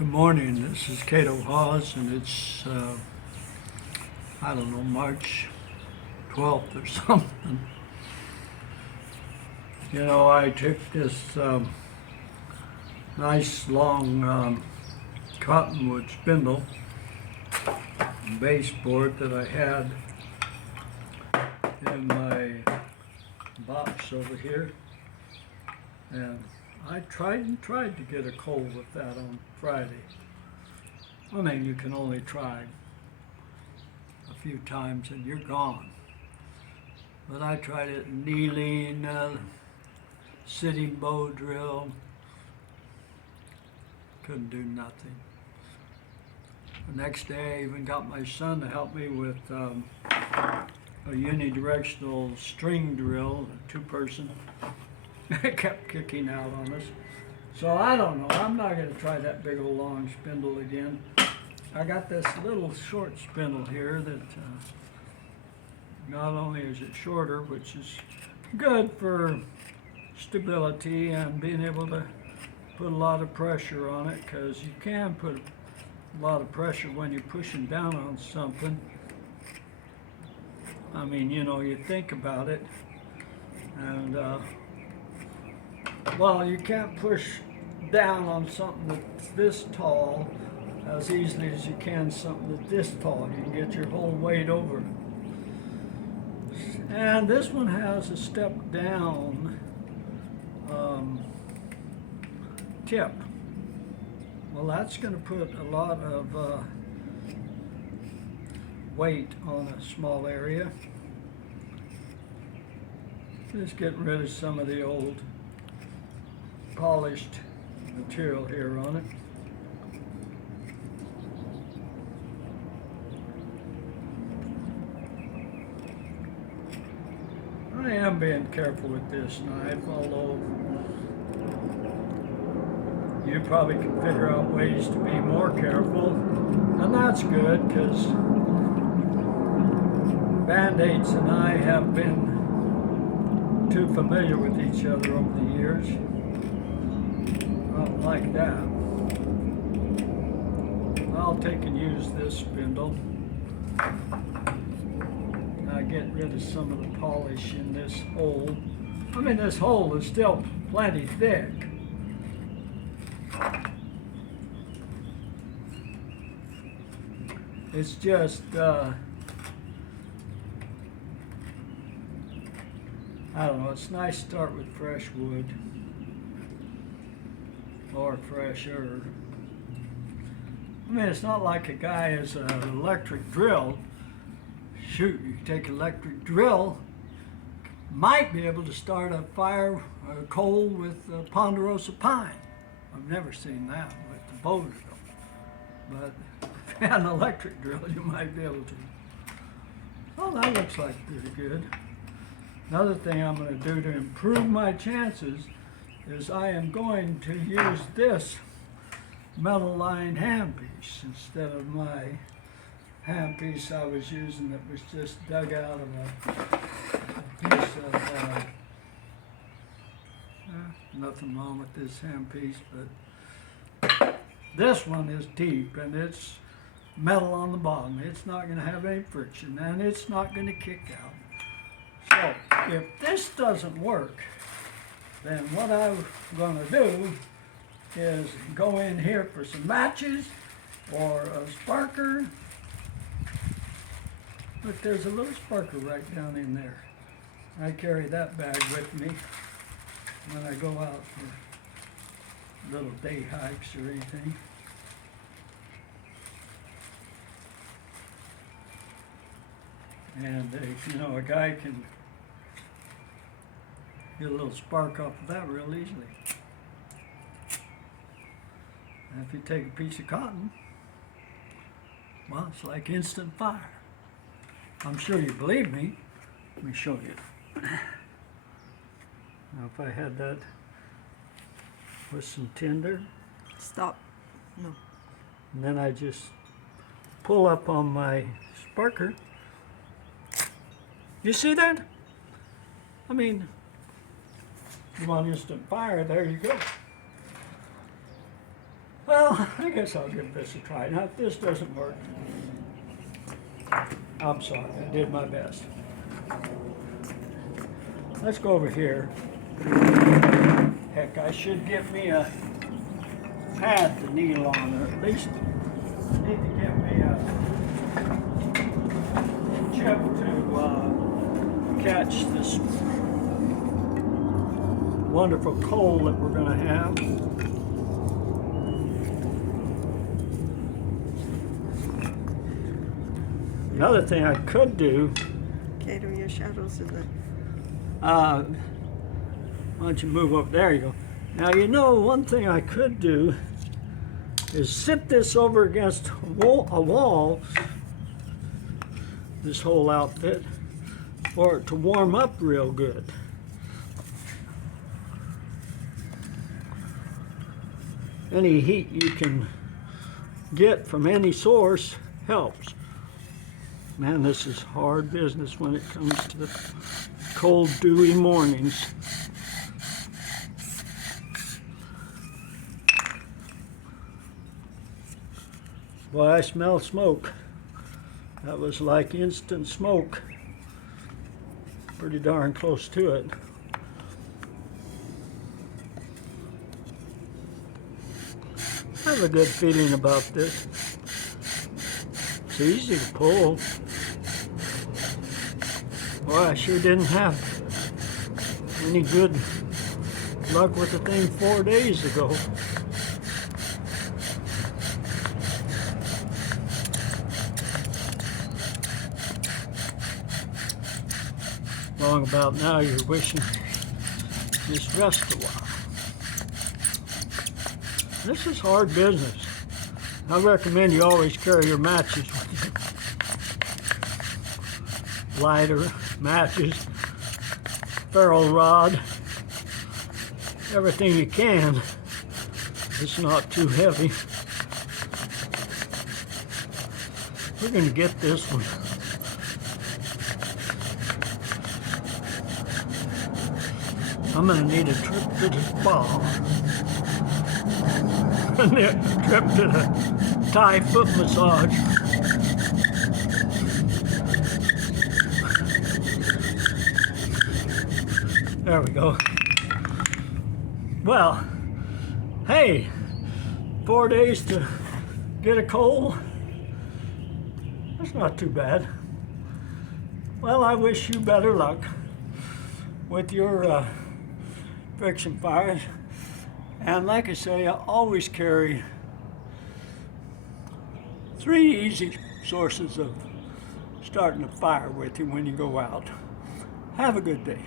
Good morning, this is Cato Hawes, and it's, I don't know, March 12th or something. You know, I took this nice long cottonwood spindle baseboard that I had in my box over here, and I tried to get a cold with that on Friday. I mean, you can only try a few times and you're gone. But I tried it kneeling, sitting bow drill, couldn't do nothing. The next day I even got my son to help me with a unidirectional string drill, a two-person. It kept kicking out on us. So I don't know, I'm not going to try that big old long spindle again. I got this little short spindle here that not only is it shorter, which is good for stability and being able to put a lot of pressure on it, because you can put a lot of pressure when you're pushing down on something. I mean, you know, you think about it, and well, you can't push down on something that's this tall as easily as you can something that's this tall. You can get your whole weight over. And this one has a step down tip. Well, that's going to put a lot of weight on a small area. Just getting rid of some of the old polished material here on it. I am being careful with this knife, although you probably can figure out ways to be more careful, and that's good, because Band-Aids and I have been too familiar with each other over the years. I don't like that. I'll take and use this spindle. I get rid of some of the polish in this hole. I mean, this hole is still plenty thick. It's just, I don't know, it's nice to start with fresh wood. Or fresher. I mean, it's not like a guy has an electric drill. Shoot, you can take an electric drill, might be able to start a fire, a coal with ponderosa pine. I've never seen that with the bow drill. But if you had an electric drill, you might be able to. Oh, that looks like pretty good. Another thing I'm going to do to improve my chances is I am going to use this metal lined handpiece instead of my handpiece I was using that was just dug out of a piece of, nothing wrong with this handpiece, but this one is deep and it's metal on the bottom. It's not going to have any friction and it's not going to kick out. So if this doesn't work, then what I'm going to do is go in here for some matches or a sparker. Look, there's a little sparker right down in there. I carry that bag with me when I go out for little day hikes or anything. And you know, a guy can get a little spark off of that real easily. And if you take a piece of cotton, well, it's like instant fire. I'm sure you believe me. Let me show you. Now, if I had that with some tinder. Stop. No. And then I just pull up on my sparker. You see that? I mean, you want instant fire, there you go. Well, I guess I'll give this a try. Now, if this doesn't work, I'm sorry, I did my best. Let's go over here. Heck, I should get me a pad to kneel on, or at least need to get me a chip to catch this wonderful coal that we're going to have. Another thing I could do, Cater your shadows in the. why don't you move up? There you go. Now, you know, one thing I could do is sit this over against a wall, this whole outfit, for it to warm up real good. Any heat you can get from any source helps. Man, this is hard business when it comes to the cold, dewy mornings. Boy, I smell smoke. That was like instant smoke. Pretty darn close to it. I have a good feeling about this. It's easy to pull. Boy, I sure didn't have any good luck with the thing 4 days ago. Long about now, you're wishing just rest a while. This is hard business. I recommend you always carry your matches with you. Lighter, matches, ferro rod, everything you can. It's not too heavy. We're going to get this one. I'm going to need a trip to the spa. A trip to the Thai foot massage. There we go. Well, hey, 4 days to get a coal. That's not too bad. Well, I wish you better luck with your friction fires. And like I say, I always carry 3 easy sources of starting a fire with you when you go out. Have a good day.